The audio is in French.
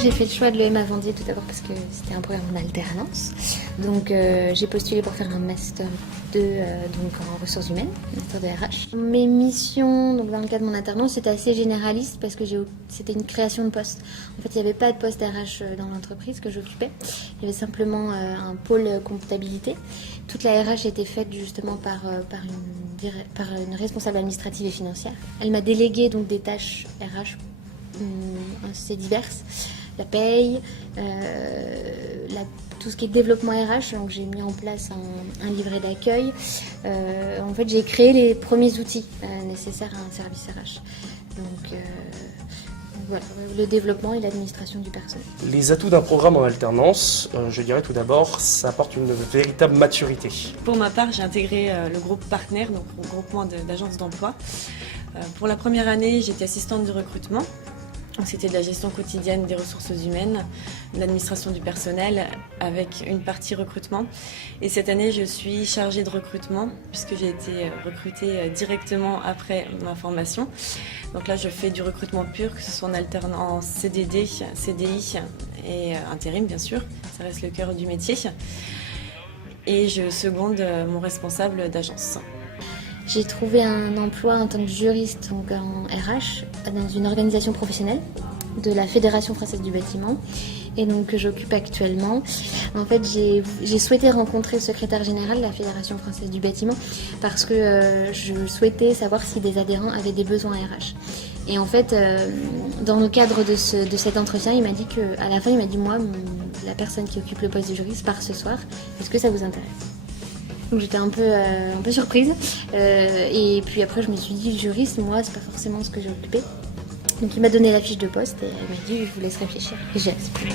J'ai fait le choix de l'EM Vendier tout d'abord parce que c'était un programme en alternance. Donc j'ai postulé pour faire un master 2 donc en ressources humaines, master de RH. Mes missions donc dans le cadre de mon alternance c'était assez généraliste parce que c'était une création de poste. En fait il n'y avait pas de poste RH dans l'entreprise que j'occupais. Il y avait simplement un pôle comptabilité. Toute la RH était faite justement par une responsable administrative et financière. Elle m'a délégué donc des tâches RH assez diverses. La paye, tout ce qui est développement RH, donc j'ai mis en place un livret d'accueil. En fait, j'ai créé les premiers outils nécessaires à un service RH. Donc voilà, le développement et l'administration du personnel. Les atouts d'un programme en alternance, je dirais tout d'abord, ça apporte une véritable maturité. Pour ma part, j'ai intégré le groupe Partner, donc le groupement d'agences d'emploi. Pour la première année, j'étais assistante de recrutement. C'était de la gestion quotidienne des ressources humaines, de l'administration du personnel avec une partie recrutement. Et cette année, je suis chargée de recrutement puisque j'ai été recrutée directement après ma formation. Donc là, je fais du recrutement pur, que ce soit en alternance CDD, CDI et intérim bien sûr. Ça reste le cœur du métier. Et je seconde mon responsable d'agence. J'ai trouvé un emploi en tant que juriste donc en RH dans une organisation professionnelle de la Fédération française du bâtiment et donc que j'occupe actuellement. En fait, j'ai souhaité rencontrer le secrétaire général de la Fédération française du bâtiment parce que je souhaitais savoir si des adhérents avaient des besoins RH. Et en fait, dans le cadre de cet entretien, il m'a dit qu'à la fin, il m'a dit moi, la personne qui occupe le poste de juriste part ce soir. Est-ce que ça vous intéresse ? Donc j'étais un peu surprise et puis après je me suis dit juriste, moi c'est pas forcément ce que j'ai occupé. Donc il m'a donné la fiche de poste et il m'a dit je vous laisse réfléchir et j'ai accepté.